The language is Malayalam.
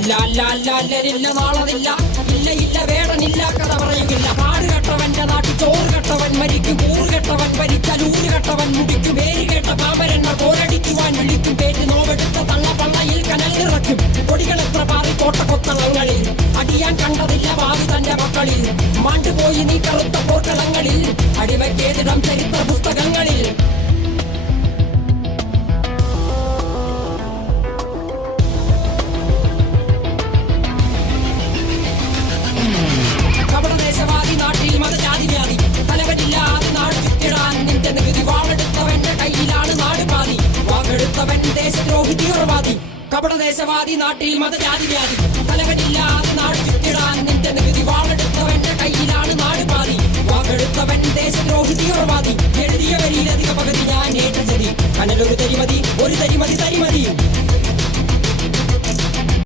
അല്ല അല്ല അല്ല അല്ലരില്ല നാളതില്ല, ഇല്ല ഇല്ല വേടനില്ല കഥ പറയുകില്ല. കാട് കെട്ടവന്റെ നാട്ടിൽ ചോറ് കെട്ടവൻ മരിക്കും, കൂറ് കെട്ടവൻ ഭരിച്ചാൽ ഊര് കെട്ടവൻ മുടിക്കും. പേര് കേട്ട പാമ്പരെണ്ണ പോരടിക്കുവാൻ വിളിക്കും, പേറ്റ് നോവെടുത്ത തള്ളപ്പള്ളയിൽ കനൽ നിറയ്ക്കും. കൊടികളെത്ര പാറി കോട്ടക്കൊത്തളങ്ങളിൽ അടിയാൻ കണ്ടതില്ല ഭാവി തന്റെ മക്കളിൽ. മാണ്ടുപോയി നീ കറുത്ത പോർക്കളങ്ങളിൽ അടിവയ്ക്കേതിടം ചരിത്ര പുസ്തകങ്ങളിൽ. കപടദേശവാദി നാട്ടിൽ മതജാതി വ്യാധി, തലവനില്ലാതെ നാട് ചുറ്റിടാൻ നിന്റെ നികുതി. വാളെടുത്തവന്റെ കയ്യിലാണ് നാട് പാതി, വാക്കെടുത്തവൻ ദേശദ്രോഹി തീവ്രവാദി. കപടദേശവാദി നാട്ടിൽ മതജാതി വ്യാധി, തലവനില്ലാതെ നാട് ചുറ്റിടാൻ നിന്റെ നികുതി. വാളെടുത്തവന്റെ കയ്യിലാണ് നാട് പാതി, വാക്കെടുത്തവൻ ദേശദ്രോഹി തീവ്രവാദി. എഴുതിയ വരിയിലധിക പകുതി ഞാൻ ഏറ്റ ചതി, കനലൊരു തരിമതി ഒരു തരിമതി തരിമതി.